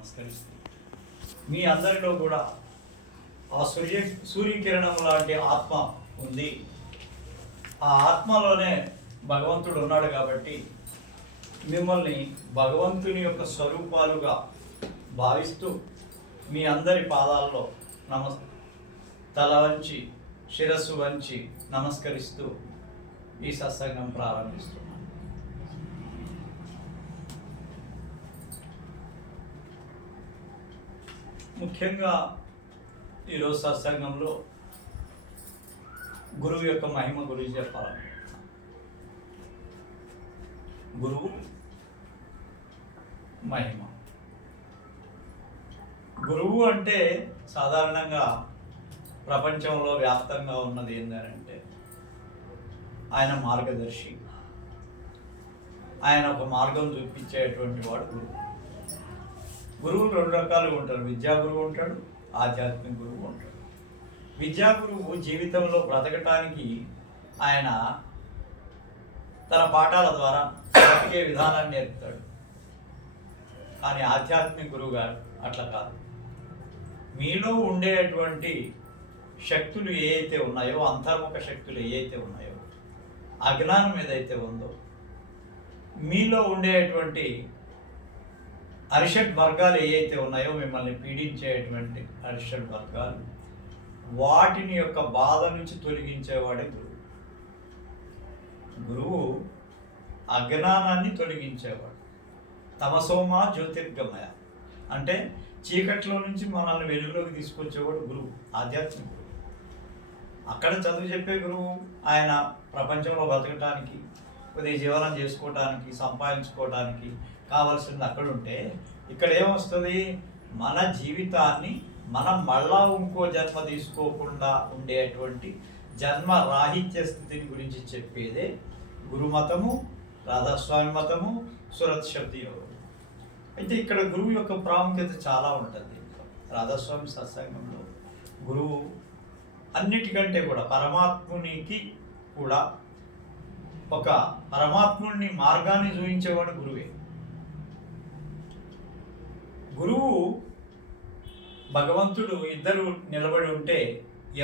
నమస్కరిస్తూ మీ అందరిలో కూడా ఆ సూర్యకిరణం లాంటి ఆత్మ ఉంది. ఆ ఆత్మలోనే భగవంతుడు ఉన్నాడు కాబట్టి మిమ్మల్ని భగవంతుని యొక్క స్వరూపాలుగా భావిస్తూ మీ అందరి పాదాల్లో తల వంచి శిరస్సు వంచి నమస్కరిస్తూ ఈ సత్సంగం ప్రారంభిస్తున్నాను. ముఖ్యంగా ఈరోజు సత్సంగంలో గురువు యొక్క మహిమ గురించి చెప్పాలి. గురువు మహిమ. గురువు అంటే సాధారణంగా ప్రపంచంలో వ్యాప్తంగా ఉన్నది ఏంటంటే ఆయన మార్గదర్శి, ఆయన ఒక మార్గం చూపించేటువంటి వాడు గురువు. గురువులు రెండు రకాలుగా ఉంటారు. విద్యా గురువు ఉంటాడు, ఆధ్యాత్మిక గురువు ఉంటాడు. విద్యా గురువు జీవితంలో బ్రతకటానికి ఆయన తన పాఠాల ద్వారా బ్రతికే విధానాన్ని నేర్పుతాడు. కానీ ఆధ్యాత్మిక గురువు గారు అట్లా కాదు. మీలో ఉండేటువంటి శక్తులు ఏవైతే ఉన్నాయో, అంతర్ముఖ శక్తులు ఏవైతే ఉన్నాయో, అజ్ఞానం ఏదైతే ఉందో, మీలో ఉండేటువంటి అరిషడ్ వర్గాలు ఏవైతే ఉన్నాయో, మిమ్మల్ని పీడించేటువంటి అరిషడ్ వర్గాలు, వాటిని యొక్క బాధ నుంచి తొలగించేవాడే గురువు. గురువు అజ్ఞానాన్ని తొలగించేవాడు. తమసోమా జ్యోతిర్గమయ అంటే చీకట్లో నుంచి మనల్ని వెలుగులోకి తీసుకొచ్చేవాడు గురువు, ఆధ్యాత్మిక గురువు. అక్కడ చదువు చెప్పే గురువు ఆయన ప్రపంచంలో బతకటానికి, కొద్దిగా జీవనం చేసుకోవటానికి, సంపాదించుకోవడానికి కావాల్సింది అక్కడ ఉంటే, ఇక్కడ ఏమొస్తుంది? మన జీవితాన్ని మనం మళ్ళా ఇంకో జన్మ తీసుకోకుండా ఉండేటువంటి జన్మ రాహిత్య స్థితిని గురించి చెప్పేదే గురుమతము, రాధాస్వామి మతము, సురత్ శబ్ది యోగం. అయితే ఇక్కడ గురువు యొక్క ప్రాముఖ్యత చాలా ఉంటుంది. రాధాస్వామి సత్సంగంలో గురువు అన్నిటికంటే కూడా పరమాత్మునికి కూడా ఒక పరమాత్ముని మార్గాన్ని చూపించేవాడు గురువే. గురువు భగవంతుడు ఇద్దరు నిలబడి ఉంటే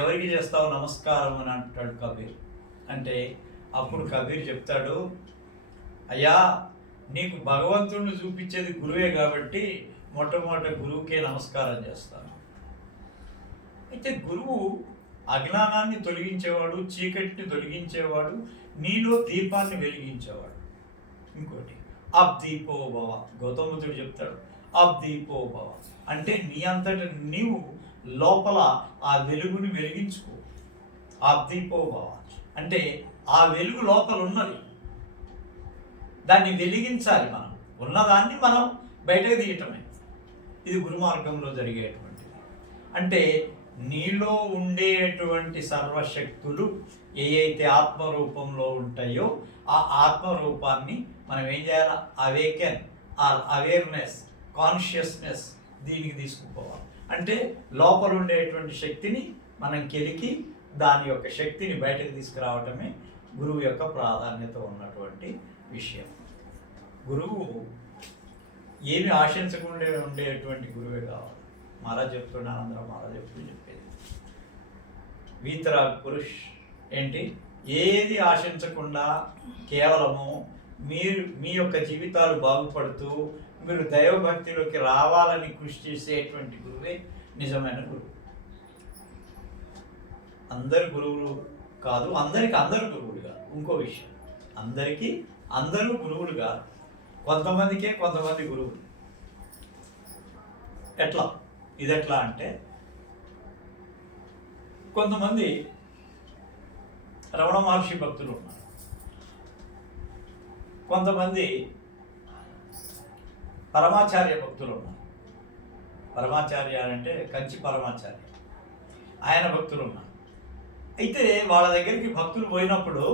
ఎవరికి చేస్తావు నమస్కారం అని అంటాడు కబీర్. అంటే అప్పుడు కబీర్ చెప్తాడు, అయ్యా నీకు భగవంతుడిని చూపించేది గురువే కాబట్టి మొట్టమొదటి గురువుకే నమస్కారం చేస్తాను. అయితే గురువు అజ్ఞానాన్ని తొలగించేవాడు, చీకటిని తొలగించేవాడు, నీలో దీపాన్ని వెలిగించేవాడు. ఇంకోటి అబ్దీపో భవ, గౌతమ బుద్ధుడు చెప్తాడు అబ్దీపో భవ అంటే నీ అంతట నీవు లోపల ఆ వెలుగుని వెలిగించుకో. అబ్దీపో భవ అంటే ఆ వెలుగు లోపల ఉన్నది, దాన్ని వెలిగించాలి. మనం ఉన్నదాన్ని మనం బయటకు తీయటమే. ఇది గురు మార్గంలో జరిగేటువంటిది. అంటే నీలో ఉండేటువంటి సర్వశక్తులు ఏవైతే ఆత్మరూపంలో ఉంటాయో ఆ ఆత్మరూపాన్ని మనం ఏం చేయాలి? అవేకెన్ ఆర్ అవేర్నెస్, కాన్షియస్నెస్ దీనికి తీసుకుపోవాలి. అంటే లోపల ఉండేటువంటి శక్తిని మనం కెలికి దాని యొక్క శక్తిని బయటకు తీసుకురావటమే గురువు యొక్క ప్రాధాన్యత ఉన్నటువంటి విషయం. గురువు ఏమి ఆశించకుండా ఉండేటువంటి గురువే కావాలి. మహారాజ్ చెప్తున్నాను, అందరూ మహారాజ్ చెప్పేది వీతరాగ్ పురుష్ ఏంటి? ఏది ఆశించకుండా కేవలము మీరు మీ యొక్క జీవితాలు బాగుపడుతూ మీరు దైవభక్తిలోకి రావాలని కృషి చేసేటువంటి గురువే నిజమైన గురువు. అందరు గురువులు కాదు, అందరికి అందరు గురువులు కాదు. ఇంకో విషయం, అందరికీ అందరూ గురువులు కాదు, కొంతమందికే కొంతమంది గురువులు. ఎట్లా? ఇది ఎట్లా అంటే, కొంతమంది రమణ మహర్షి భక్తులు ఉన్నారు, కొంతమంది పరమాచార్య భక్తులు ఉన్నారు. పరమాచార్య అంటే కంచి పరమాచార్య, ఆయన భక్తులు ఉన్నారు. అయితే వాళ్ళ దగ్గరికి భక్తులు పోయినప్పుడు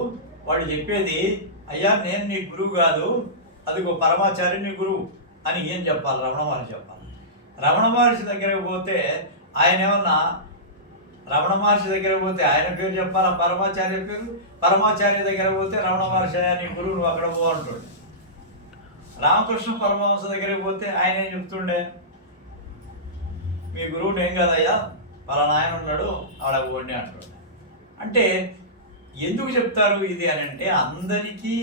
వాళ్ళు చెప్పేది, అయ్యా నేను నీ గురువు కాదు, అదిగో పరమాచార్య నీ గురువు అని ఏం చెప్పాలి? రమణ మహర్షి చెప్పాలి. రమణ మహర్షి దగ్గరకు పోతే ఆయన ఏమన్నా, రమణ మహర్షి దగ్గర పోతే ఆయన పేరు చెప్పాలా, పరమాచార్య పేరు. పరమాచార్య దగ్గర పోతే రమణ మహర్షి నీ గురువు, నువ్వు అక్కడ పో అంటుండే. రామకృష్ణ పరమహంస దగ్గరికి పోతే ఆయన ఏం చెప్తుండే, మీ గురువుని ఏం కదయ్యా పలానా ఆయన ఉన్నాడు ఆడ పోండి అంటాడు. అంటే ఎందుకు చెప్తారు ఇది అని అంటే, అందరికీ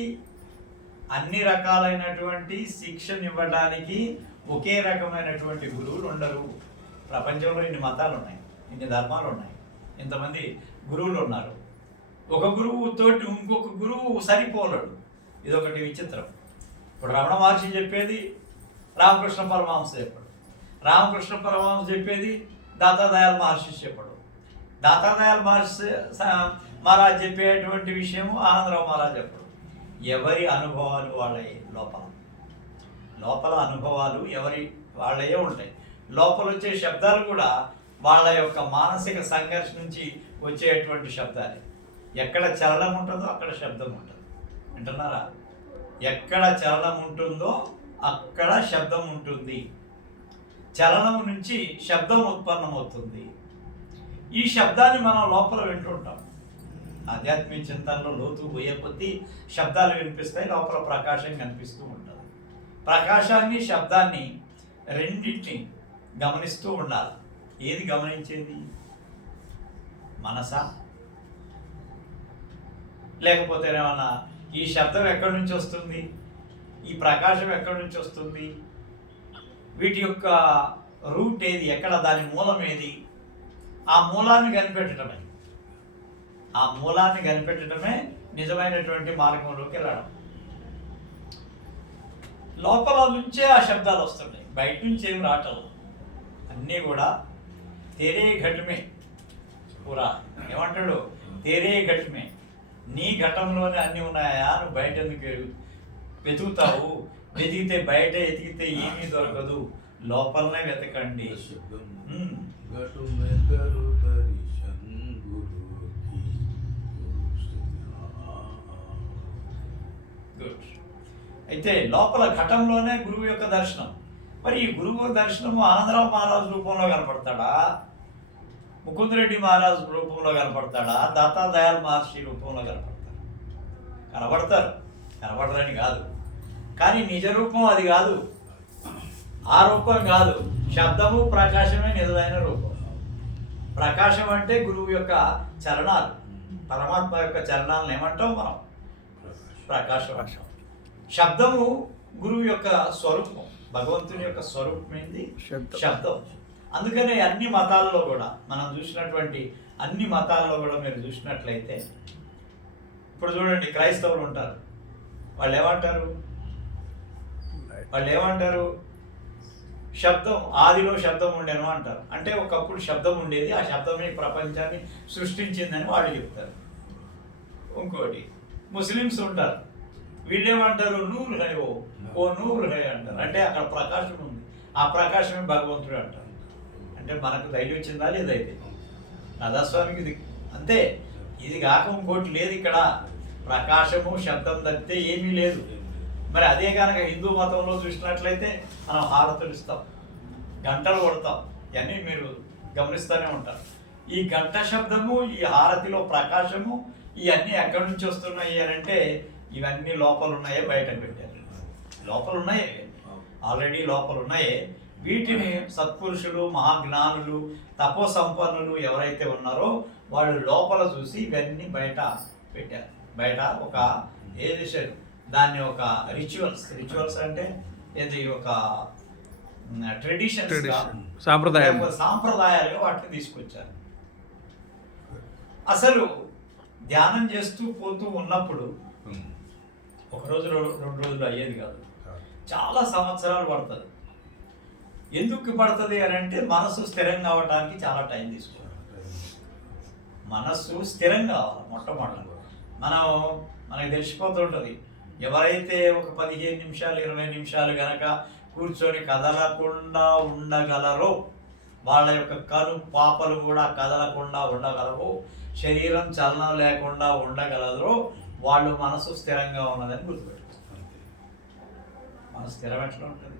అన్ని రకాలైనటువంటి శిక్షణ ఇవ్వడానికి ఒకే రకమైనటువంటి గురువులు ఉండరు. ప్రపంచంలో ఇన్ని మతాలు ఉన్నాయి, ఇన్ని ధర్మాలు ఉన్నాయి, ఇంతమంది గురువులు ఉన్నారు. ఒక గురువుతోటి ఇంకొక గురువు సరిపోలేడు. ఇదొకటి విచిత్రం. ఇప్పుడు రమణ మహర్షి చెప్పేది రామకృష్ణ పరమహంస చెప్పాడు, రామకృష్ణ పరమహంస చెప్పేది దాతాదయాల్ మహర్షి చెప్పాడు, దాతాదయాల్ మహారాజ్ చెప్పేటువంటి విషయము ఆనందరావు మహారాజ్ చెప్పాడు. ఎవరి అనుభవాలు వాళ్ళ లోపల అనుభవాలు ఎవరి వాళ్ళయే ఉంటాయి. లోపల వచ్చే శబ్దాలు కూడా వాళ్ళ యొక్క మానసిక సంఘర్షణ నుంచి వచ్చేటువంటి శబ్దాలే. ఎక్కడ చలనం ఉంటుందో అక్కడ శబ్దం ఉంటుంది. వింటున్నారా? ఎక్కడ చలనం ఉంటుందో అక్కడ శబ్దం ఉంటుంది. చలనం నుంచి శబ్దం ఉత్పన్నమవుతుంది. ఈ శబ్దాన్ని మనం లోపల వింటుంటాం. ఆధ్యాత్మిక చింతనలో లోతు పోయే కొద్దీ శబ్దాలు వినిపిస్తాయి, లోపల ప్రకాశం కనిపిస్తూ ఉంటుంది. ప్రకాశాన్ని శబ్దాన్ని రెండింటిని గమనిస్తూ ఉండాలి. ఏది గమనించేది? మనసా? లేకపోతే ఏమన్నా ఈ శబ్దం ఎక్కడి నుంచి వస్తుంది, ఈ ప్రకాశం ఎక్కడి నుంచి వస్తుంది, వీటి యొక్క రూట్ ఏది, ఎక్కడ దాని మూలం ఏది? ఆ మూలాన్ని కనిపెట్టడమే నిజమైనటువంటి మార్గంలోకి వెళ్ళడం. లోపల నుంచే ఆ శబ్దాలు వస్తున్నాయి, బయట నుంచి ఏం రావటం. అన్నీ కూడా తెరే ఘటమే పూరా. ఏమంటాడు? తెరే ఘటమే. నీ ఘటంలోనే అన్నీ ఉన్నాయా, నువ్వు బయట ఎందుకు వెతుకుతావు? వెతికితే బయట ఎతికితే ఏమీ దొరకదు, లోపలనే వెతకండి. గుడ్. అయితే లోపల ఘటంలోనే గురువు యొక్క దర్శనం. మరి ఈ గురువు దర్శనము ఆనందరావు మహారాజు రూపంలో కనపడతాడా, ముకుందరెడ్డి మహారాజు రూపంలో కనపడతాడా, దాతాదయాల్ మహర్షి రూపంలో కనపడతారు. కనపడరని కాదు, కానీ నిజ రూపం అది కాదు, ఆ రూపం కాదు. శబ్దము ప్రకాశమే నిజమైన రూపం. ప్రకాశం అంటే గురువు యొక్క చరణాలు, పరమాత్మ యొక్క చరణాలను ఏమంటాం మనం? ప్రకాశం. శబ్దము గురువు యొక్క స్వరూపం, భగవంతుని యొక్క స్వరూపం ఏంది? శబ్దం. అందుకనే అన్ని మతాల్లో కూడా మనం చూసినటువంటి అన్ని మతాల్లో కూడా మీరు చూసినట్లయితే, ఇప్పుడు చూడండి క్రైస్తవులు ఉంటారు, వాళ్ళు ఏమంటారు? శబ్దం, ఆదిలో శబ్దం ఉండేను అంటారు. అంటే ఒకప్పుడు శబ్దం ఉండేది, ఆ శబ్దమే ప్రపంచాన్ని సృష్టించిందని వాళ్ళు చెప్తారు. ఇంకోటి ముస్లిమ్స్ ఉంటారు, వీళ్ళేమంటారు? నూరు హై, ఓ నూరు హై అంటారు. అంటే అక్కడ ప్రకాశం ఉంది, ఆ ప్రకాశమే భగవంతుడు అంటారు. అంటే మనకు ధైర్యం వచ్చిందా లేదైతే? రాధాస్వామికి ఇది అంతే. ఇది కాక ఇంకోటి లేదు ఇక్కడ. ప్రకాశము శబ్దం తప్పితే ఏమీ లేదు. మరి అదే కనుక హిందూ మతంలో చూసినట్లయితే మనం హారతులు ఇస్తాం, గంటలు కొడతాం, ఇవన్నీ మీరు గమనిస్తూనే ఉంటారు. ఈ గంట శబ్దము, ఈ హారతిలో ప్రకాశము, ఇవన్నీ ఎక్కడి నుంచి వస్తున్నాయి అని అంటే, ఇవన్నీ లోపల ఉన్నాయే, బయటకు పెట్టారు. లోపల ఉన్నాయే, ఆల్రెడీ లోపల ఉన్నాయే. వీటిని సత్పురుషులు, మహాజ్ఞానులు, తపో సంపన్నులు ఎవరైతే ఉన్నారో వాళ్ళు లోపల చూసి ఇవన్నీ బయట పెట్టారు. బయట ఒక ఏది దాన్ని ఒక రిచువల్స్ అంటే ఇది ఒక ట్రెడిషన్స్, సాంప్రదాయాలుగా వాటిని తీసుకొచ్చారు. అసలు ధ్యానం చేస్తూ పోతూ ఉన్నప్పుడు ఒక రోజు 2 రోజులు అయ్యేది కాదు, చాలా సంవత్సరాలు పడుతుంది. ఎందుకు పడుతుంది అని అంటే, మనసు స్థిరం కావడానికి చాలా టైం తీసుకోవాలి. మనస్సు స్థిరం కావాలి. మొట్టమొదటి మనకి తెలిసిపోతుంటుంది. ఎవరైతే ఒక 15 నిమిషాలు 20 నిమిషాలు గనక కూర్చొని కదలకుండా ఉండగలరో, వాళ్ళ యొక్క కను పాపలు కూడా కదలకుండా ఉండగలరు, శరీరం చలనం లేకుండా ఉండగలరు, వాళ్ళు మనసు స్థిరంగా ఉన్నదని గుర్తుపెట్టుకోవాలి. మనసు స్థిరం ఎట్లా ఉంటుంది?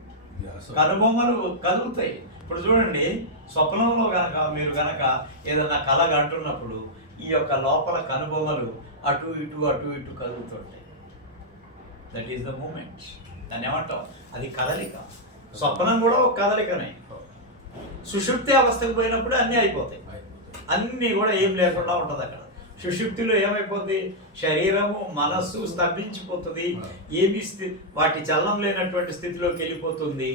కనుబొమ్మలు కదులుతాయి. ఇప్పుడు చూడండి, స్వప్నంలో మీరు గనక ఏదైనా కళ అంటున్నప్పుడు ఈ యొక్క లోపల కనుబొమ్మలు అటు ఇటు కదులుతుంటాయి. That is the moment. దాన్ని ఏమంటాం? అది కదలిక. స్వప్నం కూడా ఒక కదలికనే. సుషుప్తి అవస్థకు పోయినప్పుడు అన్నీ అయిపోతాయి, అన్నీ కూడా ఏం లేకుండా ఉంటుంది అక్కడ. సుషుప్తిలో ఏమైపోతుంది, శరీరము మనస్సు స్తంభించిపోతుంది, ఏమి వాటి చలనం లేనటువంటి స్థితిలోకి వెళ్ళిపోతుంది.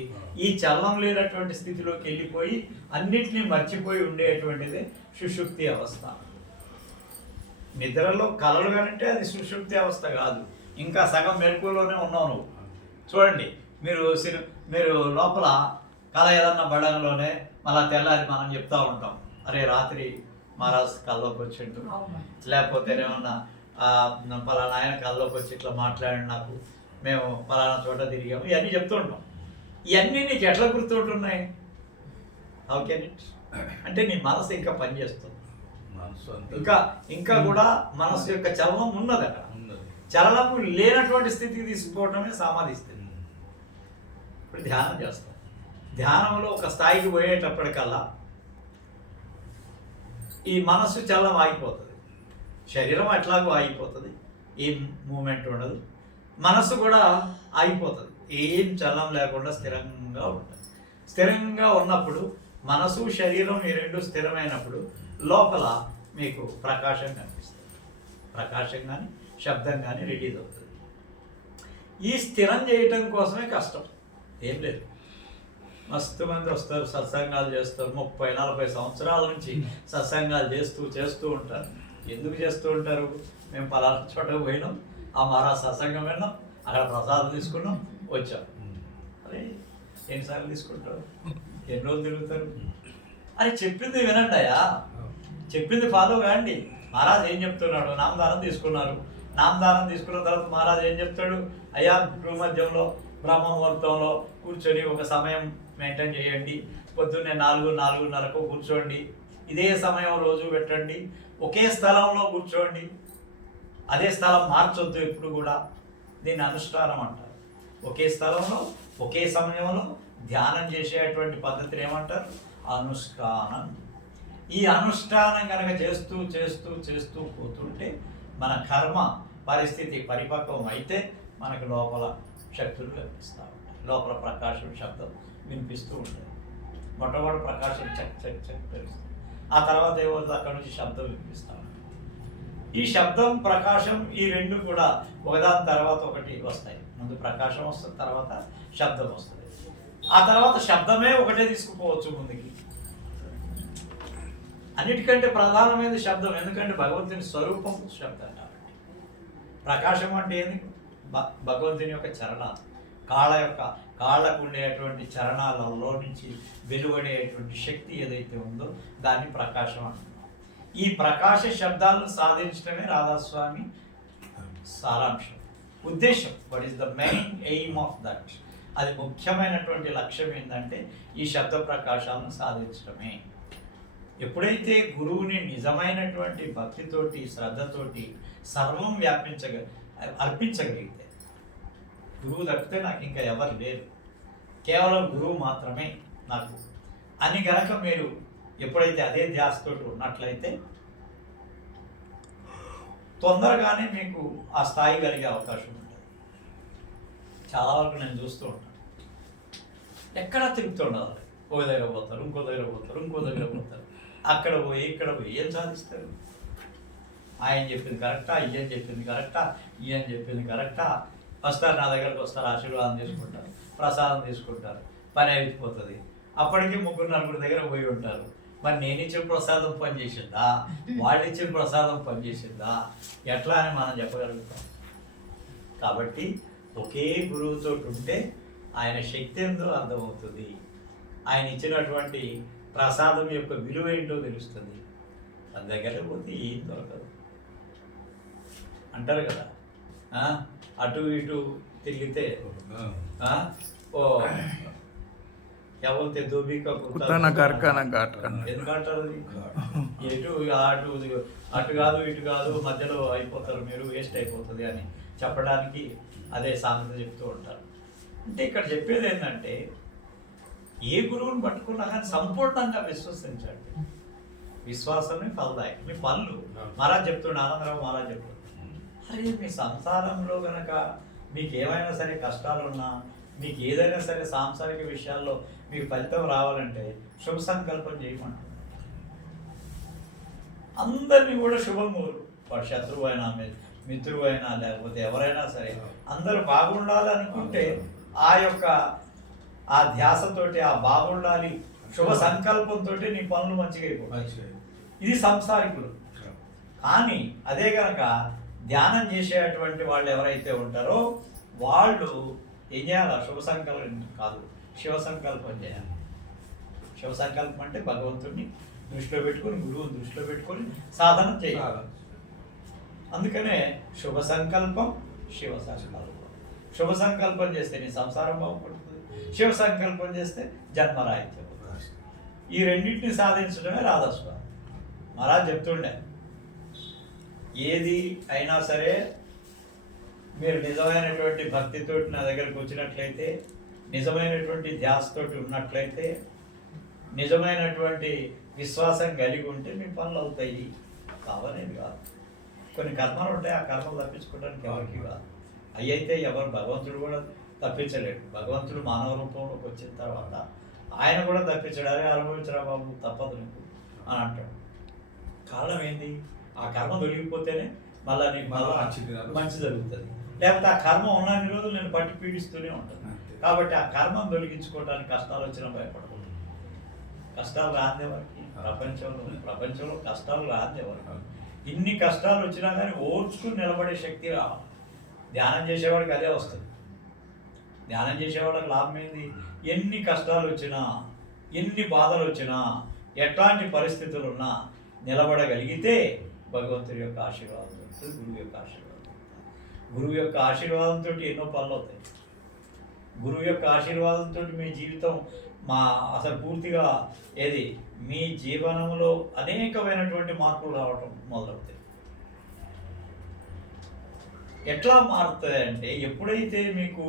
ఈ చలనం లేనటువంటి స్థితిలోకి వెళ్ళిపోయి అన్నిటినీ మర్చిపోయి ఉండేటువంటిదే సుషుప్తి అవస్థ. నిద్రలో కలలు కానంటే అది సుషుప్తి అవస్థ కాదు, ఇంకా సగం మెలకువలోనే ఉన్నావు నువ్వు. చూడండి, మీరు లోపల కళ ఏదన్నా బడంలోనే మళ్ళా తెల్లారి మనం చెప్తా ఉంటాం, అరే రాత్రి మహారాజ్ కల్లోకి వచ్చిండు, లేకపోతే ఏమన్నా పలానా ఆయన కల్లోకి వచ్చి ఇట్లా మాట్లాడి నాకు మేము పలానా చోట తిరిగాము, ఇవన్నీ చెప్తూ ఉంటాం. ఇవన్నీ నీకు ఎట్లా గుర్తుంటున్నాయి? How can it? అంటే నీ మనసు ఇంకా పనిచేస్తుంది, ఇంకా కూడా మనసు యొక్క చలనం ఉన్నది అక్కడ. చలనము లేనటువంటి స్థితికి తీసుకోవటమే సమాధి స్థితి. ఇప్పుడు ధ్యానం చేస్తాం, ధ్యానంలో ఒక స్థాయికి పోయేటప్పటికల్లా ఈ మనస్సు చలనం ఆగిపోతుంది, శరీరం అట్లాగూ ఆగిపోతుంది, ఏం మూమెంట్ ఉండదు, మనస్సు కూడా ఆగిపోతుంది, ఏం చలనం లేకుండా స్థిరంగా ఉంటుంది. స్థిరంగా ఉన్నప్పుడు మనసు శరీరం ఈ రెండు స్థిరమైనప్పుడు లోపల మీకు ప్రకాశం కనిపిస్తుంది, ప్రకాశం కానీ శబ్దం కానీ రిలీజ్ అవుతుంది. ఈ స్థిరం చేయటం కోసమే కష్టం, ఏం లేదు. మస్తు మంది వస్తారు, సత్సంగాలు చేస్తారు, 30-40 సంవత్సరాల నుంచి సత్సంగాలు చేస్తూ ఉంటారు. ఎందుకు చేస్తూ ఉంటారు? మేము పలానా చోట పోయినాం, ఆ మహారాజ్ సత్సంగం విన్నాం, అక్కడ ప్రసాదం తీసుకున్నాం, వచ్చాం. అరే ఎన్నిసార్లు తీసుకుంటారు, ఎన్ని రోజులు తిరుగుతారు? అరే చెప్పింది వినండి అయ్యా, చెప్పింది ఫాలో కాండి. మహారాజ్ ఏం చెప్తున్నాడు? నామదానం తీసుకున్నారు, నామదానం తీసుకున్న తర్వాత మహారాజ్ ఏం చెప్తాడు? అయ్యా భూమధ్యంలో బ్రహ్మముహూర్తంలో కూర్చొని ఒక సమయం మెయింటైన్ చేయండి, పొద్దున్నే 4-4:30కు కూర్చోండి, ఇదే సమయం రోజు పెట్టండి, ఒకే స్థలంలో కూర్చోండి, అదే స్థలం మార్చొద్దు ఎప్పుడు కూడా. దీన్ని అనుష్ఠానం అంటారు. ఒకే స్థలంలో ఒకే సమయంలో ధ్యానం చేసేటువంటి పద్ధతిని ఏమంటారు? అనుష్ఠానం. ఈ అనుష్ఠానం కనుక చేస్తూ పోతుంటే మన కర్మ పరిస్థితి పరిపక్వం అయితే మనకు లోపల శక్తులు కనిపిస్తూ ఉంటాయి, లోపల ప్రకాశం శబ్దం వినిపిస్తూ ఉంటుంది. మొట్టమొదటి ప్రకాశం చెక్ తెలుస్తుంది, ఆ తర్వాత ఏమవుతుంది, అక్కడ నుంచి శబ్దం వినిపిస్తూ ఉంటుంది. ఈ శబ్దం ప్రకాశం ఈ రెండు కూడా ఒకదాని తర్వాత ఒకటి వస్తాయి. ముందు ప్రకాశం వస్తుంది, తర్వాత శబ్దం వస్తుంది, ఆ తర్వాత శబ్దమే ఒకటే తీసుకుపోవచ్చు ముందుకి. అన్నిటికంటే ప్రధానమైనది శబ్దం, ఎందుకంటే భగవంతుని స్వరూపం శబ్దం కాబట్టి. ప్రకాశం అంటే ఏంది? భగవంతుని యొక్క చరణాలు, కాళ్ళకు ఉండేటువంటి చరణాలలో నుంచి వెలువడేటువంటి శక్తి ఏదైతే ఉందో దాన్ని ప్రకాశం అంటున్నాం. ఈ ప్రకాశ శబ్దాలను సాధించడమే రాధాస్వామి సారాంశం, ఉద్దేశం. What is the main aim of that? అది ముఖ్యమైనటువంటి లక్ష్యం ఏంటంటే ఈ శబ్ద ప్రకాశాలను సాధించడమే. ఎప్పుడైతే గురువుని నిజమైనటువంటి భక్తితోటి శ్రద్ధతోటి సర్వం అర్పించగలిగితే, గురువు తప్పితే నాకు ఇంకా ఎవరు లేరు, కేవలం గురువు మాత్రమే నాకు అని గనక మీరు ఎప్పుడైతే అదే ధ్యాసతో ఉన్నట్లయితే తొందరగానే మీకు ఆ స్థాయి కలిగే అవకాశం ఉంటుంది. చాలా వరకు నేను చూస్తూ ఉంటాను, ఎక్కడా తిరుగుతుండాలి, ఒక దగ్గర పోతారు, ఇంకో దగ్గర పోతారు, అక్కడ పోయి ఇక్కడ పోయి ఏం సాధిస్తారు? ఆయన చెప్పింది కరెక్టా, ఈయన చెప్పింది కరెక్టా, ఈయన చెప్పింది కరెక్టా, వస్తారు నా దగ్గరకు వస్తారు, ఆశీర్వాదం తీసుకుంటారు, ప్రసాదం తీసుకుంటారు, పని అయిపోతుంది. అప్పటికి 3-4 దగ్గర పోయి ఉంటారు. మరి నేను ఇచ్చిన ప్రసాదం పనిచేసిందా, వాళ్ళు ఇచ్చిన ప్రసాదం పనిచేసిందా, ఎట్లా అని మనం చెప్పగలుగుతాం. కాబట్టి ఒకే గురువుతో ఉంటే ఆయన శక్తి ఏందో అర్థమవుతుంది, ఆయన ఇచ్చినటువంటి ప్రసాదం యొక్క విలువ ఏంటో తెలుస్తుంది. తన దగ్గరకు పోతే ఏం దొరకదు అంటారు కదా, అటు ఇటు తిరిగితే ఓ ఎవరితే దోబిక ఎందుకంటారు, ఎటు అటు కాదు ఇటు కాదు మధ్యలో అయిపోతారు మీరు, వేస్ట్ అయిపోతుంది అని చెప్పడానికి అదే సామెత చెప్తూ ఉంటారు. అంటే ఇక్కడ చెప్పేది ఏంటంటే ఏ గురువుని పట్టుకున్నా కానీ సంపూర్ణంగా విశ్వసించండి. విశ్వాసమే ఫలదాయకం. మీ పనులు మహారాజ్ చెప్తుండే, ఆనందరావు మహారాజ్ చెప్తుండే, అరే మీ సంసారంలో కనుక మీకు ఏమైనా సరే కష్టాలున్నా, మీకు ఏదైనా సరే సాంసారిక విషయాల్లో మీకు ఫలితం రావాలంటే శుభ సంకల్పం చేయమంటారు. అందరినీ కూడా శుభమూరు, వాడు శత్రువు అయినా మిత్రువు అయినా లేకపోతే ఎవరైనా సరే అందరూ బాగుండాలనుకుంటే ఆ ధ్యాసతోటి ఆ బాగుండాలి శుభ సంకల్పంతో నీ పనులు మంచిగా అయిపోతాయి. ఇది సంసారికులు. కానీ అదే కనుక ధ్యానం చేసేటువంటి వాళ్ళు ఎవరైతే ఉంటారో వాళ్ళు ఏం చేయాలి? శుభ సంకల్పం కాదు, శివ సంకల్పం చేయాలి. శివ సంకల్పం అంటే భగవంతుడిని దృష్టిలో పెట్టుకొని, గురువుని దృష్టిలో పెట్టుకొని సాధన చేయాలి. అందుకనే శుభ సంకల్పం, శివ సంకల్పం. శుభ సంకల్పం చేస్తే నీ సంసారం బాగుపడుతుంది, శివ సంకల్పం చేస్తే జన్మరాహిత్యం. ఈ రెండింటిని సాధించడమే రాధాస్వామి మహారాజ్ చెప్తుండే. ఏది అయినా సరే మీరు నిజమైనటువంటి భక్తితోటి నా దగ్గరకు వచ్చినట్లయితే, నిజమైనటువంటి ధ్యాసతోటి ఉన్నట్లయితే, నిజమైనటువంటి విశ్వాసం కలిగి ఉంటే మీ పనులు అవుతాయి. కావనేది కాదు. కొన్ని కర్మలు ఉంటాయి, ఆ కర్మలు తప్పించుకోవడానికి ఎవరికి కాదు. అవి అయితే ఎవరు భగవంతుడు కూడా తప్పించలేడు. భగవంతుడు మానవ రూపంలోకి వచ్చిన తర్వాత ఆయన కూడా తప్పించడారే, అనుభవించరా బాబు తప్పదు నీకు అని అంటాడు. కారణం ఏంటి? ఆ కర్మ దొరికిపోతేనే మళ్ళీ నీకు మంచి జరుగుతుంది. లేకపోతే ఆ కర్మ ఉన్నన్ని రోజులు నేను పట్టి పీడిస్తూనే ఉంటుంది. కాబట్టి ఆ కర్మను తొలగించుకోవడానికి కష్టాలు వచ్చినా భయపడకూడదు. కష్టాలు రాందేవారికి ప్రపంచంలో కష్టాలు రాందేవారికి. ఇన్ని కష్టాలు వచ్చినా కానీ ఓర్చుకుని నిలబడే శక్తి రావాలి. ధ్యానం చేసేవాడికి అదే వస్తుంది. ధ్యానం చేసేవాళ్ళకి లాభం ఏంది? ఎన్ని కష్టాలు వచ్చినా, ఎన్ని బాధలు వచ్చినా, ఎట్లాంటి పరిస్థితులు ఉన్నా నిలబడగలిగితే భగవంతుడి యొక్క ఆశీర్వాదం దొరుకుతుంది, గురువు యొక్క ఆశీర్వాదం దొరుకుతుంది. గురువు యొక్క ఆశీర్వాదంతో ఎన్నో పనులు అవుతాయి. గురువు యొక్క ఆశీర్వాదంతో మీ జీవితం అసలు పూర్తిగా మీ జీవనంలో అనేకమైనటువంటి మార్పులు రావటం మొదలవుతాయి. ఎట్లా మారుతుంది అంటే, ఎప్పుడైతే మీకు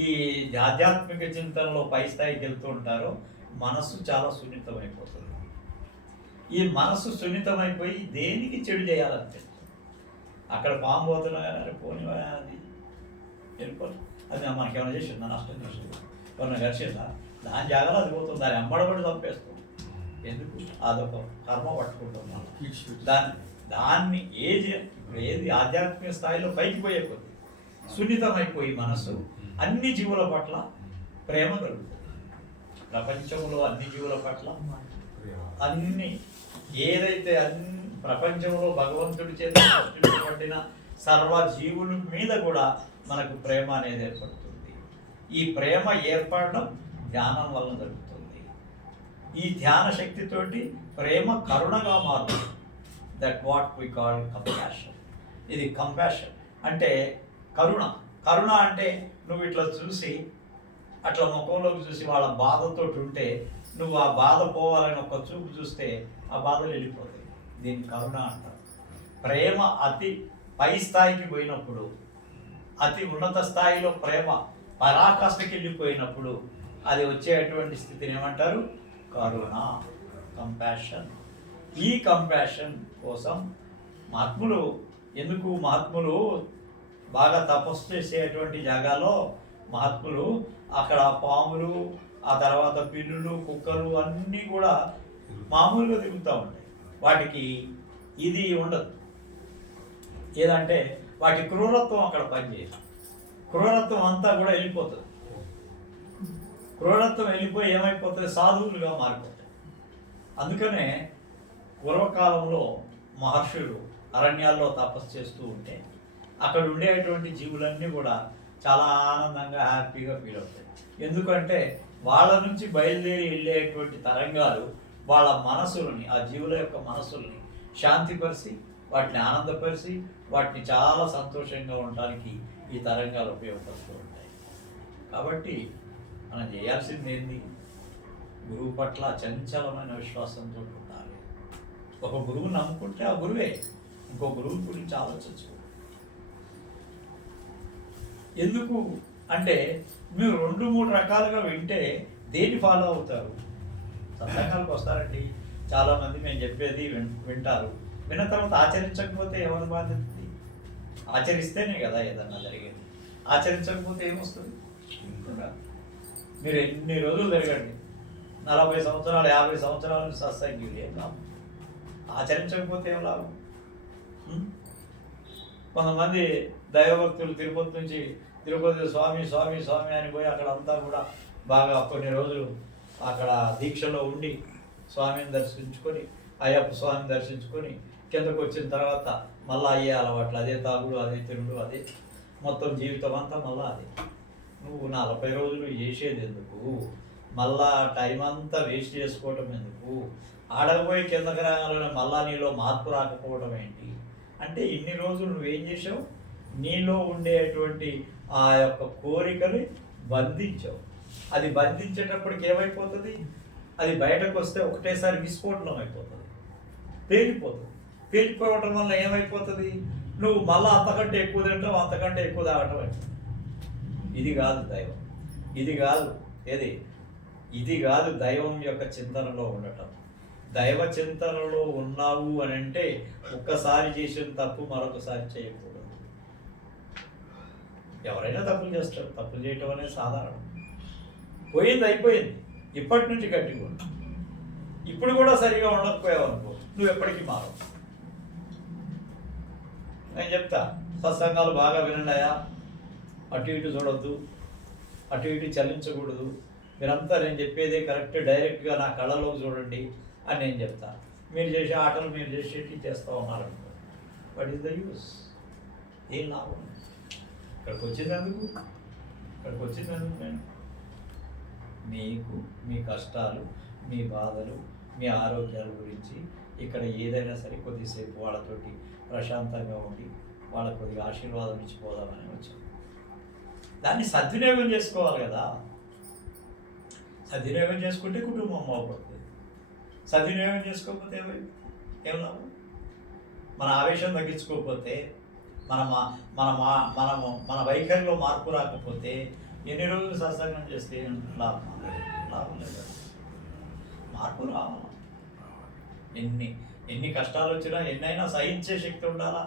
ఈ ఆధ్యాత్మిక చింతనలో పై స్థాయికి వెళ్తూ ఉంటారో మనస్సు చాలా సున్నితమైపోతుంది. ఈ మనస్సు సున్నితమైపోయి దేనికి చెడు చేయాలనిపిస్తుంది. అక్కడ పాము పోతున్నా పోని అది వెళ్ళిపోదు. అది మనకేమైనా చేసిందా? నష్టం చేసింది. ఎవరైనా గడిచిందా? దాని జాగ్రత్త అది పోతుంది. దాన్ని అమ్మడబడి చంపేస్తుంది. ఎందుకు? అదొక కర్మ పట్టుకుంటున్నాను. దాన్ని ఏది ఆధ్యాత్మిక స్థాయిలో పైకి పోయే కొద్ది సున్నితమైపోయి మనసు అన్ని జీవుల పట్ల ప్రేమ కలుగుతుంది. ప్రపంచంలో అన్ని జీవుల పట్ల ఏదైతే ప్రపంచంలో భగవంతుడి చేత సృష్టించబడిన సర్వ జీవుల మీద కూడా మనకు ప్రేమ అనేది ఏర్పడుతుంది. ఈ ప్రేమ ఏర్పడడం ధ్యానం వల్ల జరుగుతుంది. ఈ ధ్యాన శక్తితోటి ప్రేమ కరుణగా మారుతుంది. That what we call compassion. ఇది కంపాషన్ అంటే కరుణ. కరుణ అంటే నువ్వు ఇట్లా చూసి, అట్లా ముఖంలోకి చూసి వాళ్ళ బాధతో ఉంటే నువ్వు ఆ బాధ పోవాలని ఒక చూపు చూస్తే ఆ బాధలు వెళ్ళిపోతాయి. దీన్ని కరుణ అంటారు. ప్రేమ అతి పై స్థాయికి పోయినప్పుడు, అతి ఉన్నత స్థాయిలో ప్రేమ పరాకాష్ఠకి వెళ్ళిపోయినప్పుడు అది వచ్చేటువంటి స్థితిని ఏమంటారు? కరుణ, కంపాషన్. ఈ కంపాషన్ కోసం మహాత్ములు బాగా తపస్సు చేసేటువంటి జాగాలో మహాత్ములు అక్కడ పాములు, ఆ తర్వాత పిల్లులు, కుక్కలు అన్నీ కూడా మామూలుగా తిరుగుతూ ఉంటాయి. వాటికి ఇది ఉండదు. ఏదంటే వాటి క్రూరత్వం అక్కడ పనిచేయదు. క్రూరత్వం అంతా కూడా వెళ్ళిపోతుంది. క్రూరత్వం వెళ్ళిపోయి ఏమైపోతుంది? సాధువులుగా మారిపోతాయి. అందుకనే పూర్వకాలంలో మహర్షులు అరణ్యాల్లో తపస్సు చేస్తూ ఉంటే అక్కడ ఉండేటువంటి జీవులన్నీ కూడా చాలా ఆనందంగా హ్యాపీగా ఫీల్ అవుతాయి. ఎందుకంటే వాళ్ళ నుంచి బయలుదేరి వెళ్ళేటువంటి తరంగాలు వాళ్ళ మనసులని, ఆ జీవుల యొక్క మనసుల్ని శాంతిపరిచి, వాటిని ఆనందపరిచి, వాటిని చాలా సంతోషంగా ఉండడానికి ఈ తరంగాలు ఉపయోగపడుతూ ఉంటాయి. కాబట్టి మనం చేయాల్సింది ఏంటి? గురువు పట్ల చంచలమైన విశ్వాసంతో ఉండాలి. ఒక గురువుని నమ్ముకుంటే ఆ గురువే. ఇంకో గురువు గురించి ఆలోచించు. ఎందుకు అంటే మీరు 2-3 రకాలుగా వింటే దేన్ని ఫాలో అవుతారు? సత్సంగాలకు వస్తారండి చాలామంది, మేము చెప్పేది వింటారు. విన్న తర్వాత ఆచరించకపోతే ఎవరి బాధ్యత? ఆచరిస్తేనే కదా ఏదన్నా జరిగేది. ఆచరించకపోతే ఏమొస్తుంది? మీరు ఎన్ని రోజులు తిరగండి, 40 సంవత్సరాలు 50 సంవత్సరాలు సత్సంగీలు ఏం లాభం? ఆచరించకపోతే ఏం లాభం? కొంతమంది దైవభక్తులు తిరుపతి నుంచి తిరుపతి స్వామి స్వామి స్వామి అని పోయి అక్కడంతా కూడా బాగా కొన్ని రోజులు అక్కడ దీక్షలో ఉండి స్వామిని దర్శించుకొని అయ్యప్ప స్వామిని దర్శించుకొని కిందకు వచ్చిన తర్వాత మళ్ళీ అయ్యే అలవాట్లు, అదే తాగుడు, అదే తిరుగుడు, అదే మొత్తం జీవితం అంతా మళ్ళీ అదే. నువ్వు 40 రోజులు చేసేది ఎందుకు? మళ్ళా టైం అంతా వేస్ట్ చేసుకోవటం ఎందుకు? ఆడకపోయి కిందకి రాగాలని మళ్ళా నీలో మార్పు రాకపోవడం ఏంటి? అంటే ఇన్ని రోజులు నువ్వేం చేసావు? నీలో ఉండేటువంటి ఆ యొక్క కోరికని బంధించావు. అది బంధించేటప్పటికి ఏమైపోతుంది? అది బయటకు వస్తే ఒకటేసారి విస్ఫోటనం అయిపోతుంది, పేలిపోతుంది. పేలిపోవటం వల్ల ఏమైపోతుంది? నువ్వు మళ్ళీ అంతకంటే ఎక్కువ తింటావు, అంతకంటే ఎక్కువ తాగటం అయిపోతుంది. ఇది కాదు దైవం, ఇది కాదు ఏది, ఇది కాదు దైవం యొక్క చింతనలో ఉండటం. దైవ చింతనలో ఉన్నావు అని అంటే ఒక్కసారి చేసిన తప్పు మరొకసారి చేయకూడదు. ఎవరైనా తప్పులు చేస్తారు, తప్పులు చేయటం అనేది సాధారణం. పోయింది అయిపోయింది, ఇప్పటి నుంచి గట్టిగా ఉండు. ఇప్పుడు కూడా సరిగా ఉండకపోయావు అనుకో, నువ్వు ఎప్పటికీ మారవు. నేను చెప్తా, సత్సంగాలు బాగా వినండియా, అటు ఇటు చూడొద్దు, అటు ఇటు చలించకూడదు, మీరంతా నేను చెప్పేదే కరెక్ట్, డైరెక్ట్గా నా కళ్ళలోకి చూడండి అని నేను చెప్తా. మీరు చేసే ఆటలు మీరు చేసేటి చేస్తూ ఉన్నారనుకో, వాట్ ఈస్ ద యూస్? ఏం లాభం? ఇక్కడికి వచ్చినందుకు నేను మీకు మీ కష్టాలు, మీ బాధలు, మీ ఆరోగ్యాల గురించి ఇక్కడ ఏదైనా సరే కొద్దిసేపు వాళ్ళతోటి ప్రశాంతంగా ఉండి వాళ్ళకు కొద్దిగా ఆశీర్వాదం ఇచ్చిపోదామని వచ్చాను. దాన్ని సద్వినియోగం చేసుకోవాలి కదా. సద్వినియోగం చేసుకుంటే కుటుంబం బాగుపడుతుంది. సద్వినియోగం చేసుకోకపోతే ఏం లాభం? మన ఆవేశం తగ్గించుకోకపోతే, మన వైఖరిలో మార్పు రాకపోతే ఎన్ని రోజులు సత్సంగం చేస్తే లాభం లేదు. మార్పు రావాలి. ఎన్ని కష్టాలు వచ్చినా ఎన్నైనా సహించే శక్తి ఉండాలా.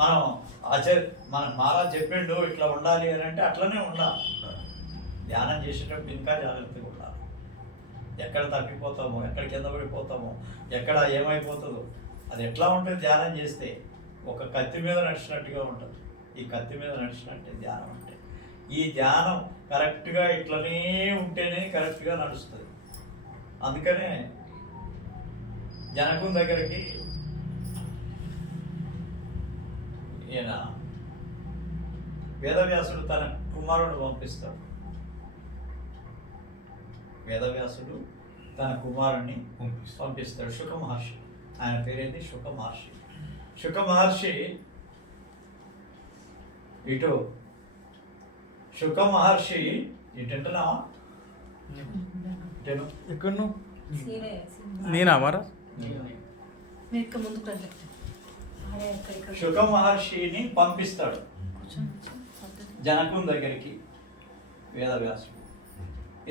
మన మహారాజ్ చెప్పిండు ఇట్లా ఉండాలి అని అంటే అట్లనే ఉండాలి. ధ్యానం చేసేటప్పుడు ఇంకా జాగ్రత్తగా ఉండాలి. ఎక్కడ తప్పిపోతామో, ఎక్కడ కింద పడిపోతామో, ఎక్కడ ఏమైపోతుందో అది ఎట్లా ఉంటుంది ధ్యానం చేస్తే? ఒక కత్తి మీద నడిచినట్టుగా ఉంటుంది. ఈ కత్తి మీద నడిచినట్టే ధ్యానం అంటే. ఈ ధ్యానం కరెక్ట్గా ఇట్లనే ఉంటేనే కరెక్ట్గా నడుస్తుంది. అందుకనే జనకం దగ్గరికి ఈయన వేదవ్యాసుడు తన కుమారుడు పంపిస్తాడు. వేదవ్యాసుడు తన కుమారుణ్ణి పంపిస్తాడు, శుక మహర్షి. ఆయన పేరేంటి? శుక మహర్షి. శుక మహర్షి ఇటు శుక మహర్షి ఇటంటున్నావా? ఎక్కడ నేనా మరా? శుక మహర్షిని పంపిస్తాడు జనకం దగ్గరికి వేదవ్యాసుడు.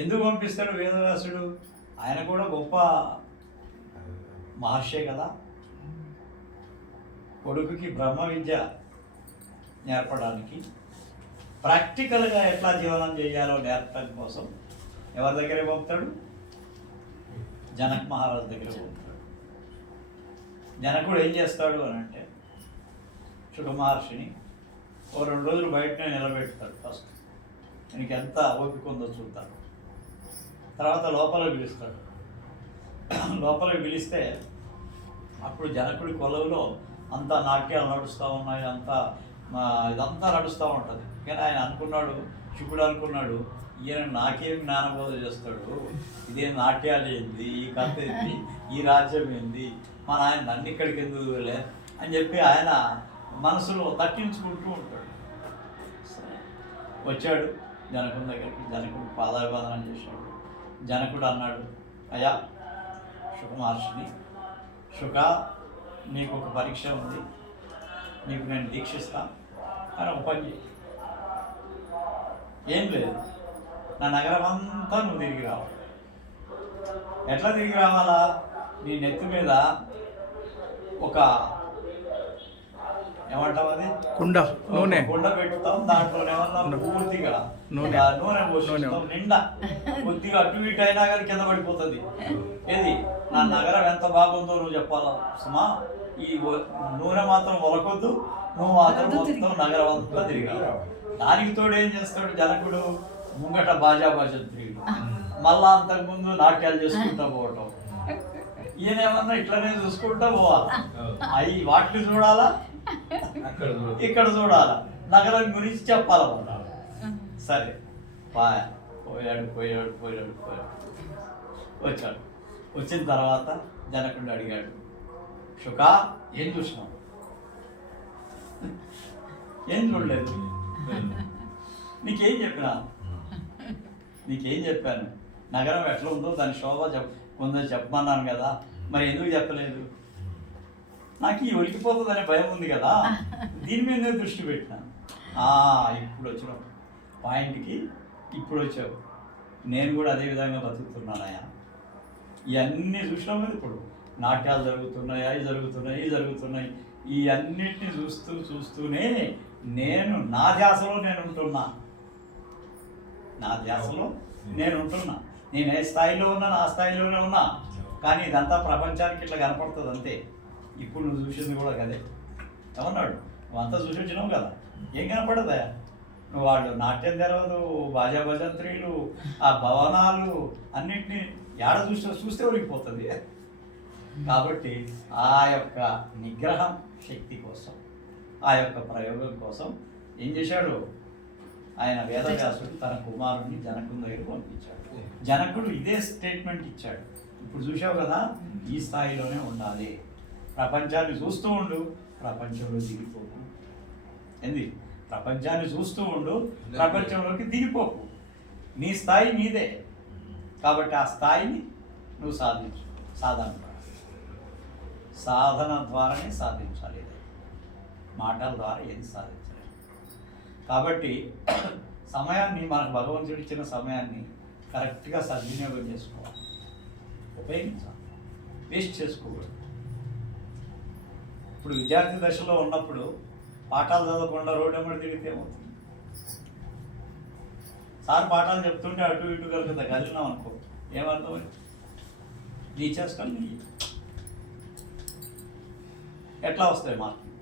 ఎందుకు పంపిస్తాడు వేదవ్యాసుడు? ఆయన కూడా గొప్ప మహర్షే కదా. కొడుకుకి బ్రహ్మ విద్య నేర్పడానికి, ప్రాక్టికల్గా ఎట్లా జీవనం చేయాలో నేర్పడం కోసం ఎవరి దగ్గర పంపుతాడు? జనక్ మహారాజు దగ్గర పంపుతాడు. జనకుడు ఏం చేస్తాడు అని అంటే, శుక మహర్షిని ఓ 2 రోజులు బయటనే నిలబెడతాడు. ఫస్ట్ నీకు ఎంత ఓపిక ఉందో చూస్తాడు. తర్వాత లోపలికి పిలుస్తాడు. లోపలికి పిలిస్తే అప్పుడు జనకుడి కొలువులో అంతా నాట్యాలు నడుస్తూ ఉన్నాయి, ఇదంతా నడుస్తూ ఉంటుంది. కానీ ఆయన అనుకున్నాడు, శుకుడు అనుకున్నాడు, ఈయన నాకేం జ్ఞానబోధ చేస్తాడు, ఇదేం నాట్యాలు ఏంది, ఈ కథ ఏంది, ఈ రాజ్యం ఏంది, మన ఆయన నన్ను ఇక్కడికి ఎందుకు లే అని చెప్పి ఆయన మనసులో తట్టించుకుంటూ ఉంటాడు. వచ్చాడు జనకుడి దగ్గరికి. జనకుడు పాదాభివందనం చేశాడు. జనకుడు అన్నాడు, అయ్యా శుక మహర్షిని, శుక నీకు ఒక పరీక్ష ఉంది, నీకు నేను దీక్షిస్తాను అని ఒక పని చేయి. ఏం లేదు, నా నగరం అంతా నువ్వు తిరిగి రావాలి. ఎట్లా తిరిగి రావాలా? నీ నెత్తి మీద ఒక ఏమంటాం అది కుండ నూనె కుండ పెట్టుతాం, దాంట్లో ఏమన్నా పూర్తిగా నూనె. నూనె పోసిస్తాం నిండా. కొద్దిగా అటు ఇటు అయినా కానీ కింద పడిపోతుంది. ఏది నా నగరం ఎంత బాగుందో నువ్వు చెప్పాలా సుమా. ఈ నూనె మాత్రం ఒలకొద్దు, నువ్వు మాత్రం మొత్తం నగరం అంతా తిరిగావు. దానికి తోడు ఏం చేస్తాడు జనకుడు, ముంగట బాజా తిరిగి మళ్ళా అంతకుముందు నాట్యాలు చేసుకుంటా పోవటం. ఈయన ఏమన్నా ఇట్లనే చూసుకుంటా పోవాలా. అవి వాటిని చూడాలా, ఇక్కడ చూడాలా, నగరం గురించి చెప్పాలన్నమాట. సరే పోయాడు వచ్చాడు. వచ్చిన తర్వాత జనకుడు అడిగాడు, శుక ఏం చూసినావు? ఏం చూడలేదు. నీకేం చెప్పాను? నగరం ఎట్లా ఉందో దాని శోభ ఉందని చెప్పమన్నాను కదా, మరి ఎందుకు చెప్పలేదు? నాకు ఈ ఒలికిపోతుందనే భయం ఉంది కదా, దీని మీద దృష్టి పెట్టినాను. ఇప్పుడు వచ్చినావు పాయింట్కి, ఇప్పుడు వచ్చావు. నేను కూడా అదే విధంగా బతుకుతున్నానయా. ఇవన్నీ చూసినాం కదా, ఇప్పుడు నాట్యాలు జరుగుతున్నాయి, అవి జరుగుతున్నాయి. ఈ అన్నిటిని చూస్తూనే నేను నా ధ్యాసలో నేను ఉంటున్నా. నేను ఏ స్థాయిలో ఉన్నాను ఆ స్థాయిలోనే ఉన్నా. కానీ ఇదంతా ప్రపంచానికి ఇట్లా కనపడుతుంది అంతే. ఇప్పుడు నువ్వు చూసింది కూడా కదే. ఏమన్నాడు, నువ్వు అంతా చూసి వచ్చినావు కదా, ఏం కనపడదా? నువ్వు వాళ్ళు నాట్యం తెరవదు, బాజా భజంత్రీలు, ఆ భవనాలు అన్నిటినీ ఏడ చూస్తే ఒలిగిపోతుంది. కాబట్టి ఆ యొక్క నిగ్రహం శక్తి కోసం, ఆ యొక్క ప్రయోగం కోసం ఏం చేశాడు ఆయన? వేదవ్యాసుడు తన కుమారుడిని జనకుని దగ్గర పంపించాడు. జనకుడు ఇదే స్టేట్మెంట్ ఇచ్చాడు. ఇప్పుడు చూసావు కదా, ఈ స్థాయిలోనే ఉండాలి. ప్రపంచాన్ని చూస్తూ ఉండు, ప్రపంచంలో దిగిపోకు. ఏంది? ప్రపంచాన్ని చూస్తూ ఉండు, ప్రపంచంలోకి దిగిపోకు. నీ స్థాయి నీదే. కాబట్టి ఆ స్థాయిని నువ్వు సాధించు. సాధన ద్వారానే సాధించాలి. మాటల ద్వారా ఏది సాధించలేదు. కాబట్టి సమయాన్ని, మనకు భగవంతుడు ఇచ్చిన సమయాన్ని కరెక్ట్గా సద్వినియోగం చేసుకోవాలి, ఉపయోగించాలి, వేస్ట్ చేసుకోకూడదు. ఇప్పుడు విద్యార్థి దశలో ఉన్నప్పుడు పాఠాలు చదవకుండా రోడ్డు వెంబడి తిరిగితే ఏమవుతుంది? సార్ పాఠాలు చెప్తుంటే అటు ఇటు కలిగినాం అనుకో, ఏమర్థం? నీ చేష్టం నీ ఎట్లా వస్తాయి మార్కులు?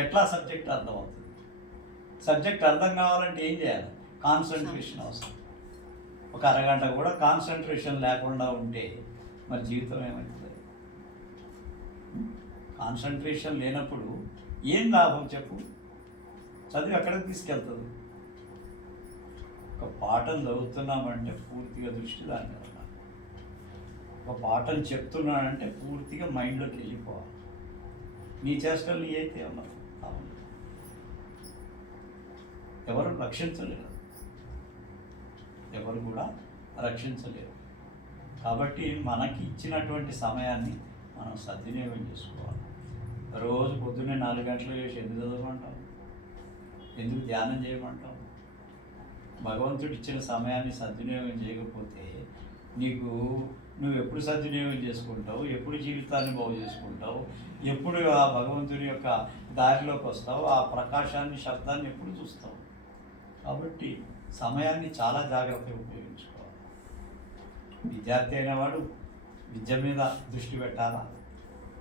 ఎట్లా సబ్జెక్ట్ అర్థమవుతుంది? సబ్జెక్ట్ అర్థం కావాలంటే ఏం చేయాలి? కాన్సన్ట్రేషన్ అవసరం. ఒక అరగంట కూడా కాన్సన్ట్రేషన్ లేకుండా ఉంటే మరి జీవితం ఏమవుతుంది? కాన్సన్ట్రేషన్ లేనప్పుడు ఏం లాభం చెప్పు? చదివి ఎక్కడికి తీసుకెళ్తుంది? ఒక పాఠం చదువుతున్నామంటే పూర్తిగా దృష్టి దాని మీద ఉండాలి. ఒక పాఠం చెప్తున్నానంటే పూర్తిగా మైండ్లోకి వెళ్ళిపోవాలి. నీ చేష్టలు నీ అయితే ఉన్నారు. ఎవరు రక్షించలేరు, ఎవరు కూడా రక్షించలేరు. కాబట్టి మనకి ఇచ్చినటువంటి సమయాన్ని మనం సద్వినియోగం చేసుకోవాలి. రోజు పొద్దున్నే 4 గంటలు చేసి ఎందుకు చదవమంటాం? ఎందుకు ధ్యానం చేయమంటాం? భగవంతుడు ఇచ్చిన సమయాన్ని సద్వినియోగం చేయకపోతే నువ్వు ఎప్పుడు సద్వినియోగం చేసుకుంటావు? ఎప్పుడు జీవితాన్ని బాగు చేసుకుంటావు? ఎప్పుడు ఆ భగవంతుని యొక్క దారిలోకి వస్తావు? ఆ ప్రకాశాన్ని, శబ్దాన్ని ఎప్పుడు చూస్తావు? కాబట్టి సమయాన్ని చాలా జాగ్రత్తగా ఉపయోగించుకోవాలి. విద్యార్థి అయినవాడు విద్య మీద దృష్టి పెట్టాలా?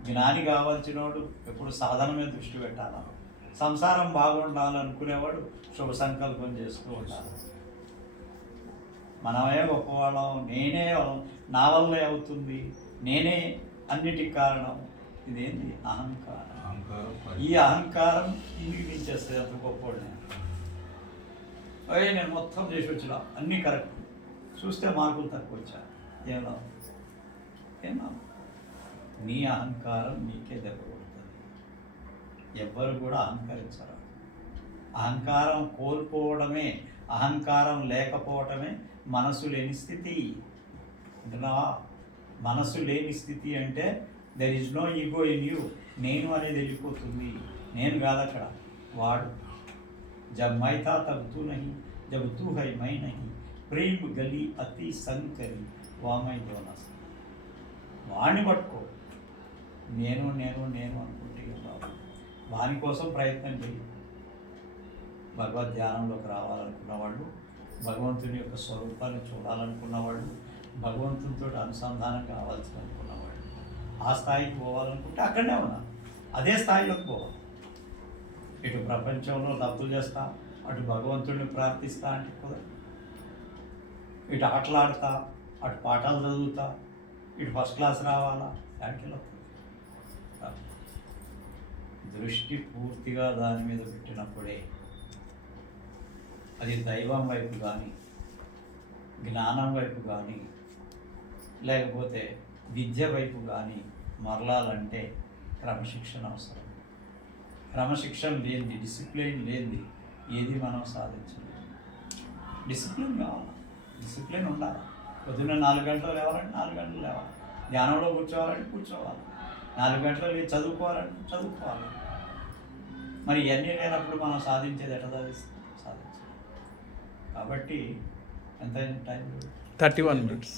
జ్ఞాని కావాల్సిన వాడు ఎప్పుడు సాధన మీద దృష్టి పెట్టాలా? సంసారం బాగుండాలనుకునేవాడు శుభ సంకల్పం చేస్తూ ఉండాలి. మనమే గొప్పవాళ్ళం, నా వల్లే అవుతుంది, నేనే అన్నిటికి కారణం. ఇదేంటి? అహంకారం. ఈ అహంకారం ఇంటికి దించేస్తుంది. అంత గొప్పవాడు నేను మొత్తం చేసి వచ్చినా అన్నీ కరెక్ట్, చూస్తే మార్కులు తక్కువ వచ్చా, ఏమో నీ అహంకారం నీకే దెబ్బ కొడుతుంది. ఎవ్వరు కూడా అహంకరించరు. అహంకారం కోల్పోవడమే, అహంకారం లేకపోవడమే మనసు లేని స్థితి. అంటున్నావా? మనసు లేని స్థితి అంటే there is no ego in you. నేను అనేది వెళ్ళిపోతుంది. నేను కాదు అక్కడ, వాడు. జబ్ మైతా తబ్ తూ నహీ, జబ్ తూ హై మై నహీ, ప్రేమ్ గలి అతి సంకరి వామై దోనస్. వాణ్ణి పట్టుకో. నేను అనుకుంటే రావు. దానికోసం ప్రయత్నం చేయి. భగవద్ ధ్యానంలోకి రావాలనుకున్న వాళ్ళు, భగవంతుని యొక్క స్వరూపాన్ని చూడాలనుకున్న వాళ్ళు, భగవంతునితో అనుసంధానం కావాల్సి అనుకున్న వాళ్ళు, ఆ స్థాయికి పోవాలనుకుంటే అక్కడనే ఉన్నా, అదే స్థాయిలోకి పోవాలి. ఇటు ప్రపంచంలో డబ్బులు చేస్తా, అటు భగవంతుడిని ప్రార్థిస్తా అంటే కుదరదు. ఇటు ఆటలాడతా, అటు పాఠాలు చదువుతా, ఇటు ఫస్ట్ క్లాస్ రావాలా, దానికి దృష్టి పూర్తిగా దాని మీద పెట్టినప్పుడే అది దైవం వైపు కానీ, జ్ఞానం వైపు కానీ, లేకపోతే విద్య వైపు కానీ మరలాలంటే క్రమశిక్షణ అవసరం. క్రమశిక్షణ లేనిది, డిసిప్లిన్ లేనిది ఏది మనం సాధించలేదు. డిసిప్లిన్ కావాలి, డిసిప్లిన్ ఉండాలి. పొద్దున్న 4 గంటలు లేవాలంటే 4 గంటలు లేవాలి, ధ్యానంలో కూర్చోవాలంటే కూర్చోవాలి, 4 గంటలు చదువుకోవాలంటే చదువుకోవాలి. మరి ఇవన్నీ లేనప్పుడు మనం సాధించేది ఎట్లా సాధించాలి? కాబట్టి ఎంత టైం? 31 minutes.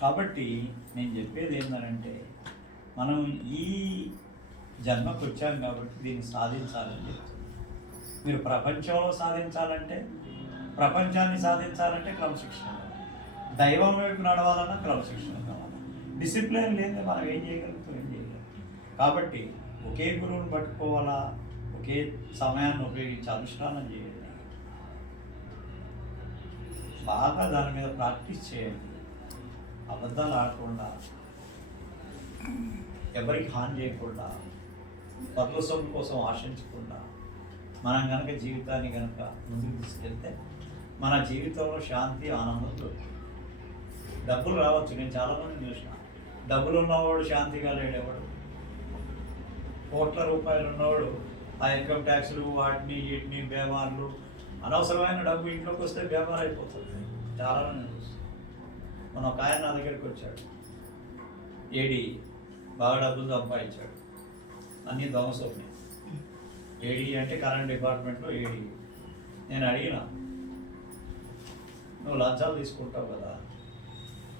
కాబట్టి నేను చెప్పేది ఏంటంటే, మనం ఈ జన్మకు వచ్చాం కాబట్టి దీన్ని సాధించాలని చెప్తున్నాను. మీరు ప్రపంచంలో సాధించాలంటే, ప్రపంచాన్ని సాధించాలంటే క్రమశిక్షణ కావాలి. దైవం వైపు నడవాలన్నా క్రమశిక్షణ కావాలి. డిసిప్లిన్ లేదే మనం ఏం చేయగలుగుతాం, ఏం చేయగలుగుతాం. కాబట్టి ఒకే గురువుని పట్టుకోవాలా, ఒకే సమయాన్ని ఉపయోగించి అనుష్ఠానం చేయాలి, బాగా దాని మీద ప్రాక్టీస్ చేయండి. అబద్ధాలు ఆడకుండా, ఎవరికి హాని చేయకుండా, పర్లోసం కోసం ఆశించకుండా మనం కనుక జీవితాన్ని కనుక ముందుకు తీసుకెళ్తే మన జీవితంలో శాంతి, ఆనందం దొరుకుతుంది. డబ్బులు రావచ్చు, నేను చాలామంది చూసిన, డబ్బులు ఉన్నవాడు శాంతిగా లేడేవాడు. కోట్ల రూపాయలు ఉన్నవాడు ఆ ఇన్కమ్ ట్యాక్స్లు, వాటిని వీటిని బేమార్లు, అనవసరమైన డబ్బు ఇంట్లోకి వస్తే బేమార్ అయిపోతుంది. చాలామంది చూస్తాను. మన ఒక ఆయన నా దగ్గరికి వచ్చాడు, ఏడి బాగా డబ్బులు సంపాదించాడు, అన్నీ దొంగ సొమ్మే. ఏడి అంటే కరెంట్ డిపార్ట్మెంట్లో ఏడి. నేను అడిగిన, నువ్వు లంచాలు తీసుకుంటావు కదా?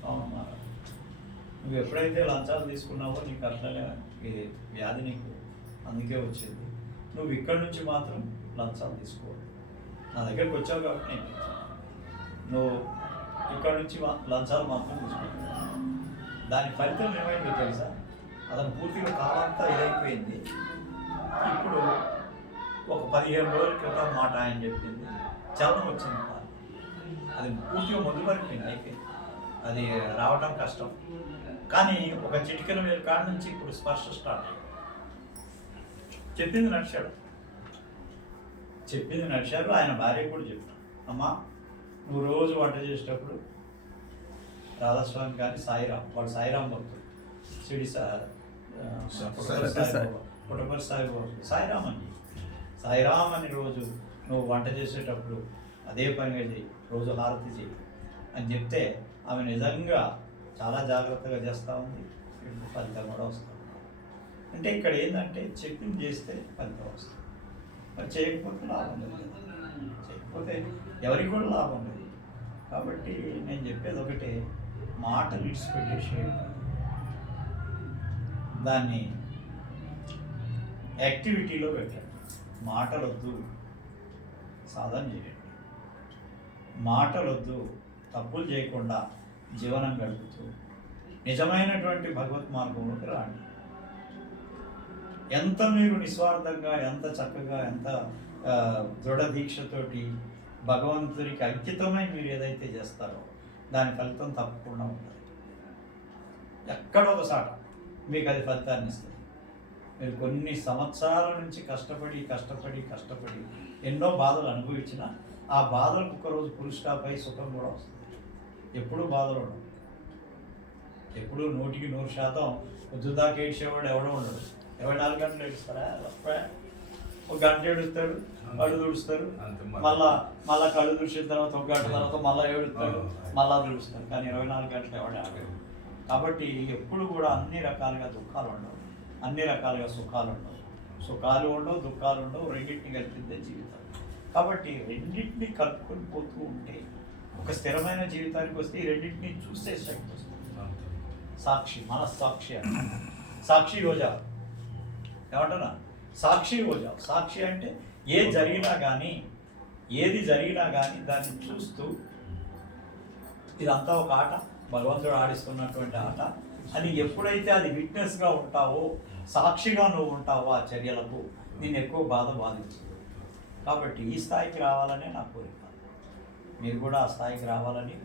అవునమ్మా, నువ్వు ఎప్పుడైతే లంచాలు తీసుకున్నావో నీకు అట్లనే ఇది వ్యాధి నీకు అందుకే వచ్చింది. నువ్వు ఇక్కడి నుంచి మాత్రం లంచాలు తీసుకోవాలి. నా దగ్గరికి వచ్చావు కాబట్టి నేను చెప్తాను, నువ్వు ఇక్కడ నుంచి లంచాలు మాత్రం తీసుకుంటావు. దాని ఫలితం ఏమైందో తెలుసా? అతను పూర్తిగా కాలంతా ఇదైపోయింది. ఇప్పుడు ఒక 15 రోజుల క్రితం మాట ఆయన చెప్పింది, చలనం వచ్చింది. అది పూర్తిగా ముందు వరకు అయిపోయింది, అది రావడం కష్టం. కానీ ఒక చిటికెన వేరు కాడ నుంచి ఇప్పుడు స్పర్శ స్టార్ట్ అయ్యింది. చెప్పింది నడిచారు. ఆయన భార్య కూడా చెప్పాడు, అమ్మా నువ్వు రోజు వంట చేసేటప్పుడు రాధాస్వామి కానీ సాయిరామ్, వాడు సాయిరామ్ భక్తుడు, సిడి పుట్టపర్తి సాయిబాబు, సాయిరామ్ అని రోజు నువ్వు వంట చేసేటప్పుడు అదే పనిగా చెయ్యి, రోజు హారతి చెయ్యి అని చెప్తే ఆమె నిజంగా చాలా జాగ్రత్తగా చేస్తూ ఉంది. ఫలితం కూడా వస్తుంది. అంటే ఇక్కడ ఏంటంటే చెప్పింది చేస్తే ఫలితం వస్తుంది, మరి చేయకపోతే లాభం లేదు, చేయకపోతే ఎవరికి కూడా లాభం లేదు. కాబట్టి నేను చెప్పేది ఒకటే, మాటలు విడిచిపెట్టేసేయండి, దాన్ని యాక్టివిటీలో పెట్టండి. మాటలు వద్దు, సాధన చేయండి. మాటలు వద్దు, తప్పులు చేయకుండా జీవనం గడుపుతూ నిజమైనటువంటి భగవత్ మార్గంలోకి రాండి. ఎంత మీరు నిస్వార్థంగా, ఎంత చక్కగా, ఎంత దృఢ దీక్షతోటి భగవంతునికి అంకితమై మీరు ఏదైతే చేస్తారో దాని ఫలితం తప్పకుండా ఉంటుంది. ఎక్కడో ఒకసాట మీకు అది ఫలితాన్ని ఇస్తుంది. మీరు కొన్ని సంవత్సరాల నుంచి కష్టపడి ఎన్నో బాధలు అనుభవించిన ఆ బాధలకు ఒక్కరోజు ఫుల్ స్టాప్ అయి సుఖం కూడా వస్తుంది. ఎప్పుడూ బాధలు ఉండవు. ఎప్పుడు 100% పొద్దుదాకా ఏడ్చేవాడు ఎవడో ఉండడు. 24 గంటలు ఏడుస్తారా? ఒక గంట ఏడుస్తాడు, కళ్ళు తుడుస్తారు, మళ్ళా కళ్ళు తుడిచిన తర్వాత 1 గంట తర్వాత మళ్ళీ ఏడుస్తాడు, మళ్ళా తుడుస్తారు. కానీ 24 గంటలు ఎవడే ఆగడు. కాబట్టి ఎప్పుడు కూడా అన్ని రకాలుగా దుఃఖాలు ఉండవు, అన్ని రకాలుగా సుఖాలు ఉండవు. సుఖాలు ఉండవు, దుఃఖాలు ఉండవు, రెండింటిని కలిపిందే జీవితం. కాబట్టి రెండింటిని కలుపుకొని పోతూ ఉంటే ఒక స్థిరమైన జీవితానికి వస్తే ఈ రెండింటిని చూసే శక్తి వస్తుంది. సాక్షి, మనస్సాక్షి అంటే సాక్షి యోజ, ఏమంటున్నా సాక్షి హోజావు. సాక్షి అంటే ఏది జరిగినా కానీ దాన్ని చూస్తూ ఇదంతా ఒక ఆట, భగవంతుడు ఆడిస్తున్నటువంటి ఆట అని ఎప్పుడైతే అది విట్నెస్గా ఉంటావో, సాక్షిగా నువ్వు ఉంటావో ఆ చర్యలకు, నేను ఎక్కువ బాధించదు. కాబట్టి ఈ స్థాయికి రావాలనే నా కోరిక. మీరు కూడా ఆ స్థాయికి రావాలని,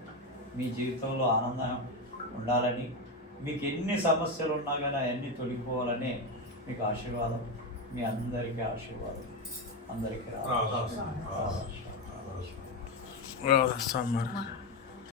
మీ జీవితంలో ఆనందం ఉండాలని, మీకు ఎన్ని సమస్యలు ఉన్నా కానీ అవన్నీ తొలగిపోవాలనే మీకు ఆశీర్వాదం. మీ అందరికీ ఆశీర్వాదం. అందరికీ రావాలి. రాధా